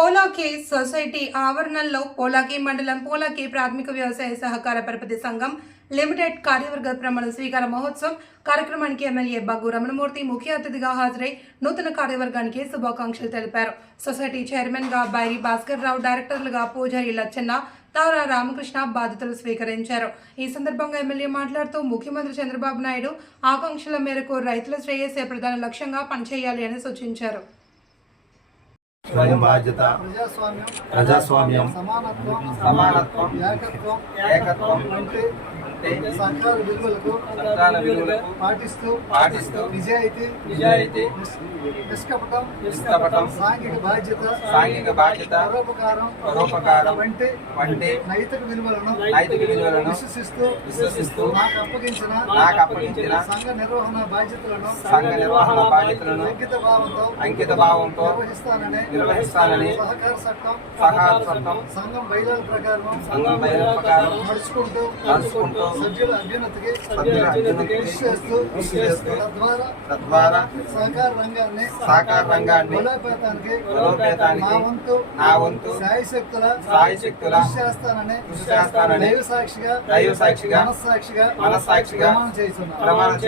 పోలాకే society ఆవరణలో పోలాకి మండలం పోలాకి ప్రాథమిక వ్యవసాయ సహకార పరపతి సంఘం లిమిటెడ్ కార్యవర్గ ప్రమాణ స్వీకార మహోత్సవం కార్యక్రమానికి ఎమ్మెల్యే బగ్గు రమణమూర్తి ముఖ్య అతిథిగా హాజరై నూతన కార్యవర్గానికి శుభాకాంక్షలు తెలిపారు. సొసైటీ చైర్మన్గా బైరి భాస్కర్ రావు డైరెక్టర్లుగా పూజారి లచ్చన్న తారా రామకృష్ణ బాధ్యతలు స్వీకరించారు. ఈ సందర్భంగా ఎమ్మెల్యే మాట్లాడుతూ ముఖ్యమంత్రి చంద్రబాబు నాయుడు ఆకాంక్షల మేరకు రైతుల శ్రేయస్సే ప్రధాన లక్ష్యంగా పనిచేయాలి అని సూచించారు. స్వయం బాధ్యత ప్రజాస్వామ్యం సమానత్వం సమానత్వం ఏకత్వం. ఏకత్వం వంటి అంటే సహకార విలువలకు సత్కార విలువలకు పాటిస్తూ పాటిస్తూ నిజాయితీ నిజాయితీ నిష్కపటం నిష్కపటం సాంఘిక బాధ్యత సాంఘిక బాధ్యత పరోపకారం పరోపకారం వంటి వంటి నైతిక విలువలను నైతిక విలువలను విశ్వసిస్తూ విశ్వసిస్తూ నాకు అప్పగించిన నాకు అప్పగించిన సంఘ నిర్వహణ బాధ్యతలను సంఘ నిర్వహణ బాధ్యతలను అంకిత భావంతో అంకిత భావంతో నిర్వహిస్తానని నిర్వహిస్తానని సహకార చట్టం సహకార చట్టం సంఘం బయలుల ప్రకారం సంఘం బయలు ప్రకారం నడుచుకుంటూ నడుచుకుంటూ సభ్యుల అభ్యున్నతికి కృషి చేస్తూ తద్వారా తద్వారా సహకార రంగాన్ని సహకార రంగాన్ని బలోపేతానికి బలోపేతానికి నా వంతు నా వంతు సాయశక్తుల కృషి చేస్తానని కృషి చేస్తానని దైవ సాక్షిగా దైవ సాక్షిగా మనస్సాక్షిగా మనస్సాక్షిగా ప్రమాణం చేస్తున్నాను. ప్రమాణం